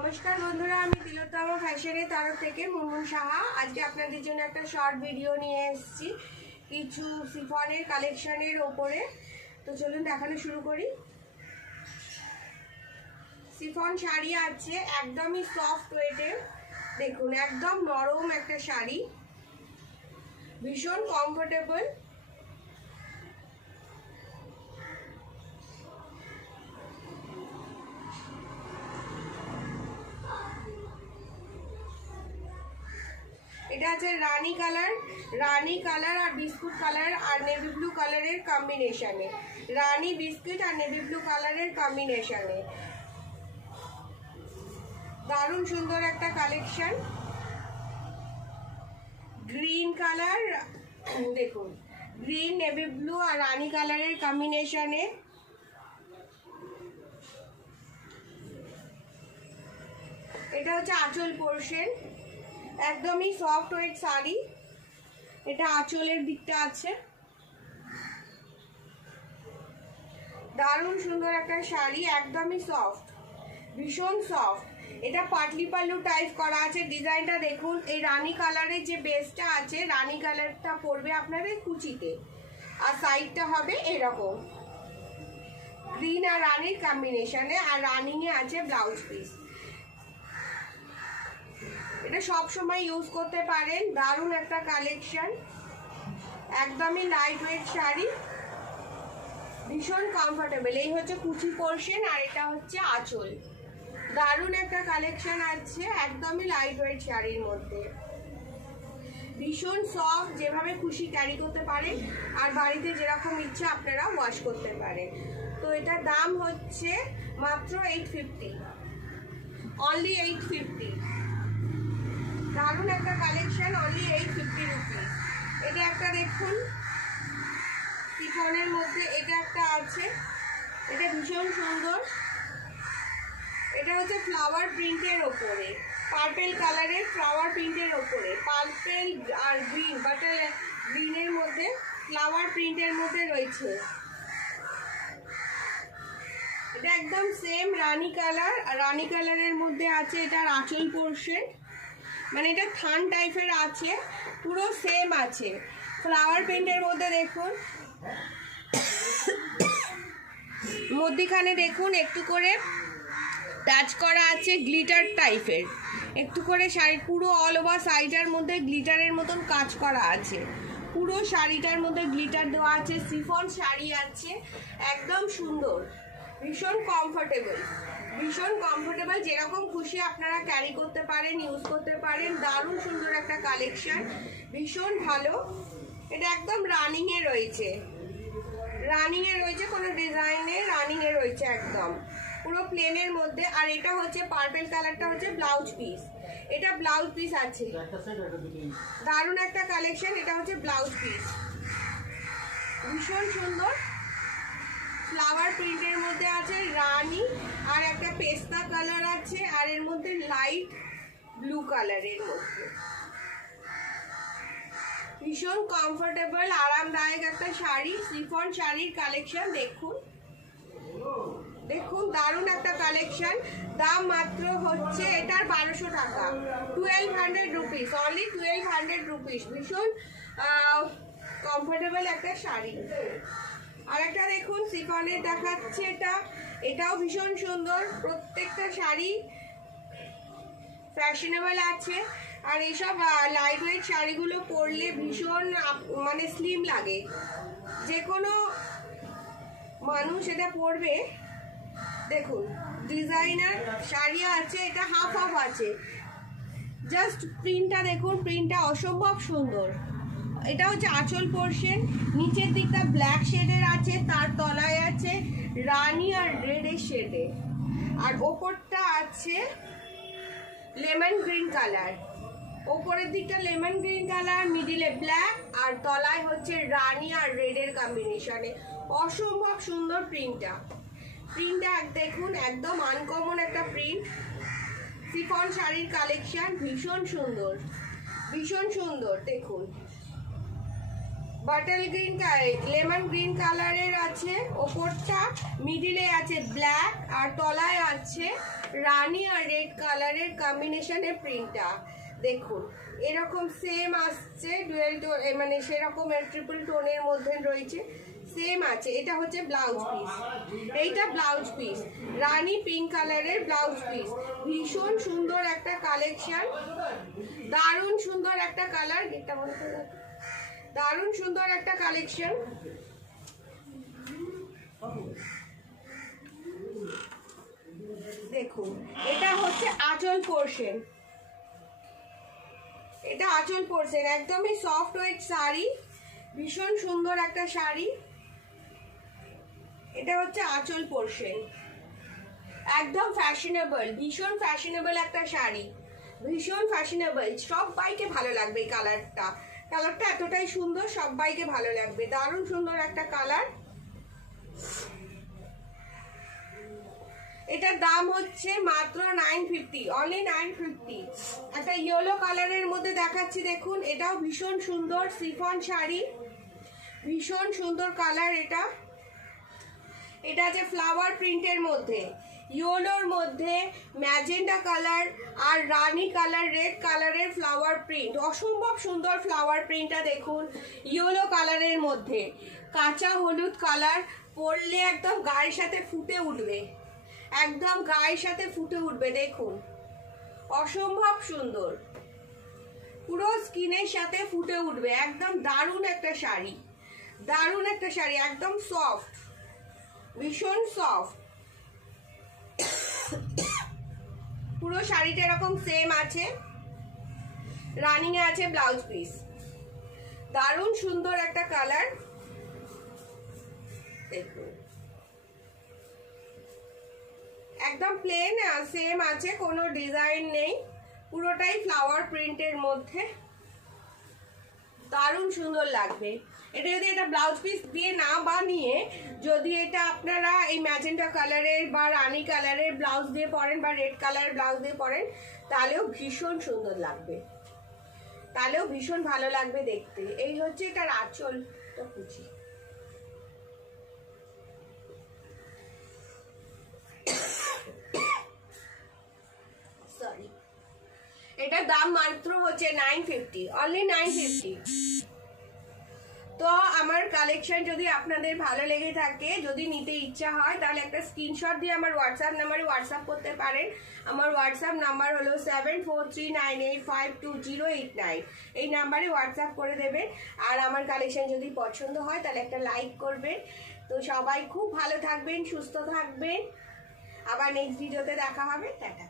नमस्कार बंधुरा तिलोत्तमा फैशनेर तरफ थेके मुनमुन साहा आज के आपनादेर जोन्नो एकटा शर्ट भिडियो निये एसेछि किछु सिफनेर कालेक्शनेर ओपरे। तो चलुन देखानो शुरू करी। सिफन शाड़ी आछे एकदमई सफ्ट वेटेर, देखुन एकदम नरम एकटा शाड़ी, भीषण कमफोर्टेबल। এটা আছে রানী কালার আর বিস্কুট কালার আর নেভি ব্লু কালারের কম্বিনেশনে, রানী বিস্কুট আর নেভি ব্লু কালারের কম্বিনেশনে দারুণ সুন্দর একটা কালেকশন। গ্রিন কালার, দেখুন গ্রিন নেভি ব্লু আর রানী কালারের কম্বিনেশনে এটা হচ্ছে আঁচল পোর্শন, একদমই সফট ওয়েট শাড়ি। এটা আঁচলের দিকটা আছে, দারুণ সুন্দর একটা শাড়ি, একদমই সফট, ভীষণ সফট। এটা পাটলি পাল্লু টাইপ করা আছে। ডিজাইনটা দেখুন, এই রানী কালারের যে বেসটা আছে, রানী কালারটা পড়বে আপনাদের কুচিতে আর সাইডটা হবে এরকম গ্রিন আর রানীর কম্বিনেশনে, আর রানিংয়ে আছে ব্লাউজ পিস। এটা সব সময় ইউজ করতে পারেন, দারুণ একটা কালেকশন, একদমই লাইট ওয়েট শাড়ি, ভীষণ কমফোর্টেবল। এই হচ্ছে কুচি পোর্শন আর এটা হচ্ছে আঁচল, দারুণ একটা কালেকশন আছে, একদমই লাইট ওয়েট শাড়ির মধ্যে, ভীষণ সফট, যেভাবে খুশি ক্যারি করতে পারেন আর বাড়িতে যেরকম ইচ্ছা আপনারা ওয়াশ করতে পারেন। তো এটার দাম হচ্ছে মাত্র 850, অনলি 850। দারুণ একটা কালেকশন, অনলি 850 রুপিস। এটা একটা দেখুন সিফনের মধ্যে, এটা একটা আছে, এটা ভীষণ সুন্দর। এটা হচ্ছে ফ্লাওয়ার প্রিন্টের ওপরে, পার্পেল কালারের ফ্লাওয়ার প্রিন্টের ওপরে, পার্পেল আর গ্রিন, বাটার গ্রিনের মধ্যে ফ্লাওয়ার প্রিন্টের মধ্যে রয়েছে। এটা একদম সেম রানী কালার, আর রানী কালারের মধ্যে আছে এটার আঁচল পোর্শন, মানে এটা থান টাইপের আছে, পুরো সেম আছে ফ্লাওয়ার প্রিন্টের মধ্যে। দেখুন মধ্যখানে দেখুন একটু করে টাচ করা আছে গ্লিটার টাইপের, একটু করে শাড়ি পুরো অল ওভার সাইডের মধ্যে গ্লিটারের মতন কাজ করা আছে, পুরো শাড়িটার মধ্যে গ্লিটার দেওয়া আছে। সিফন শাড়ি আছে, একদম সুন্দর, ভীষণ কমফোর্টেবল, ভীষণ কমফোর্টেবল, যেরকম খুশি আপনারা ক্যারি করতে পারেন, ইউজ করতে পারেন। দারুণ সুন্দর একটা কালেকশন, ভীষণ ভালো। এটা একদম রানিংয়ে রয়েছে, রানিংয়ে রয়েছে, কোনো ডিজাইনে রানিংয়ে রয়েছে, একদম পুরো প্লেনের মধ্যে। আর এটা হচ্ছে পার্পেল কালারটা হচ্ছে ব্লাউজ পিস, এটা ব্লাউজ পিস আছে, দারুণ একটা কালেকশন। এটা হচ্ছে ব্লাউজ পিস, ভীষণ সুন্দর, ফ্লাওয়ার প্রিন্টের মধ্যে আছে রানী, আর একটা পেস্তা কালার আছে, আর এর মধ্যে লাইট ব্লু কালারের মধ্যে, ভীষণ কমফোর্টেবল আরামদায়ক একটা শাড়ি। সিফন শাড়ির কালেকশন দেখুন, দেখুন দারুণ একটা কালেকশন। দাম মাত্র হচ্ছে এটার 1200 টাকা, 1200 রুপিস, অনলি 1200 রুপিস। ভীষণ কমফোর্টেবল একটা শাড়ি। আর একটা দেখুন সিফনের দেখাচ্ছে, এটাও ভীষণ সুন্দর, প্রত্যেকটা শাড়ি ফ্যাশনেবল আছে। আর এইসব লাইট ওয়েট শাড়িগুলো পরলে ভীষণ মানে স্লিম লাগে, যে কোনো মানুষ এটা পরবে। দেখুন ডিজাইনার শাড়ি আছে, এটা হাফ হাফ আছে, জাস্ট প্রিন্টটা দেখুন, প্রিন্টটা অসম্ভব সুন্দর। এটা হচ্ছে আঁচল পোর্শন, নিচের দিকটা ব্ল্যাক শেডের আছে, তার তলায় আছে রানী আর রেডের শেডে, আর ওপরটা আছে লেমন গ্রিন কালার, ওপরের দিকটা লেমন গ্রিন কালার, মিডিলে ব্ল্যাক, আর তলায় হচ্ছে রানী আর রেডের কম্বিনেশনে, অসম্ভব সুন্দর প্রিন্টটা। প্রিন্টটা দেখুন, একদম আনকমন একটা প্রিন্ট। সিফন শাড়ির কালেকশন ভীষণ সুন্দর, ভীষণ সুন্দর। দেখুন বাটল গ্রিন লেমন গ্রিন কালারের আছে, ওপরটা মিডিলে আছে ব্ল্যাক আর তলায় আছে রানী আর রেড কালারের কম্বিনেশনের প্রিন্টটা। দেখুন এরকম সেম আসছে ডুয়েল টোন, মানে সেরকম ট্রিপল টোনের মধ্যে রয়েছে, সেম আছে। এটা হচ্ছে ব্লাউজ পিস, এইটা ব্লাউজ পিস, রানী পিঙ্ক কালারের ব্লাউজ পিস। ভীষণ সুন্দর একটা কালেকশন, দারুণ সুন্দর একটা কালার, এটা বলতে দারুণ সুন্দর একটা কালেকশন। দেখুন এটা হচ্ছে আঁচল পোর্শন, এটা আঁচল পোর্শন, একদমই সফট ওয়েট শাড়ি, ভীষণ সুন্দর একটা শাড়ি। এটা হচ্ছে আঁচল পোর্শন, একদম ফ্যাশনেবল, ভীষণ ফ্যাশনেবল একটা শাড়ি, ভীষণ ফ্যাশনেবল। সবাইকে ভালো লাগবে এই কালারটা, কালারটা এতটাই সুন্দর, সবাইকে ভালো লাগবে, দারুণ সুন্দর একটা কালার। এটার দাম হচ্ছে মাত্র 950, অনলি 950। একটা ইয়েলো কালারের মধ্যে দেখাচ্ছি, দেখুন এটাও ভীষণ সুন্দর শিফন শাড়ি, ভীষণ সুন্দর কালার। এটা আছে ফ্লাওয়ার প্রিন্টের মধ্যে, ইয়েলোর মধ্যে ম্যাজেন্ডা কালার আর রানী কালার, রেড কালারের ফ্লাওয়ার প্রিন্ট, অসম্ভব সুন্দর ফ্লাওয়ার প্রিন্টটা দেখুন। ইয়েলো কালারের মধ্যে কাঁচা হলুদ কালার, পরলে একদম গায়ের সাথে ফুটে উঠবে, একদম গায়ের সাথে ফুটে উঠবে। দেখুন অসম্ভব সুন্দর, পুরো স্কিনের সাথে ফুটে উঠবে, একদম দারুণ একটা শাড়ি, দারুণ একটা শাড়ি, একদম সফট, ভীষণ সফট। পুরো শাড়িটা এরকম সেম আছে, রানিং এ আছে ব্লাউজ পিস, দারুণ সুন্দর একটা কালার। দেখুন একদম প্লেন সেম আছে, কোনো ডিজাইন নেই, পুরোটাই ফ্লাওয়ার প্রিন্টের মধ্যে, দারুণ সুন্দর লাগবে। এটা যদি এটা ব্লাউজ পিস দিয়ে না বানিয়ে যদি এটা আপনারা এই ম্যাজেন্টা কালারের বা রানী কালারের ব্লাউজ দিয়ে পরেন বা রেড কালারের ব্লাউজ দিয়ে পরেন, তাহলেও ভীষণ সুন্দর লাগবে, তাহলেও ভীষণ ভালো লাগবে দেখতে। এই হচ্ছে এটার আঁচলটা, কুচি। সরি, এটার দাম মাত্র হচ্ছে 950, অনলি 950। তো আমার কালেকশন যদি আপনাদের ভালো লেগে থাকে, যদি নিতে ইচ্ছা হয়, তাহলে একটা স্ক্রিনশট দিয়ে আমার হোয়াটসঅ্যাপ নাম্বারে হোয়াটসঅ্যাপ করতে পারেন। আমার হোয়াটসঅ্যাপ নাম্বার হলো 7439852089, এই নাম্বারে হোয়াটসঅ্যাপ করে দেবেন। আর আমার কালেকশন যদি পছন্দ হয় তাহলে একটা লাইক করবেন। তো সবাই খুব ভালো থাকবেন, সুস্থ থাকবেন, আবার নেক্সট ভিডিওতে দেখা হবে, টাটা।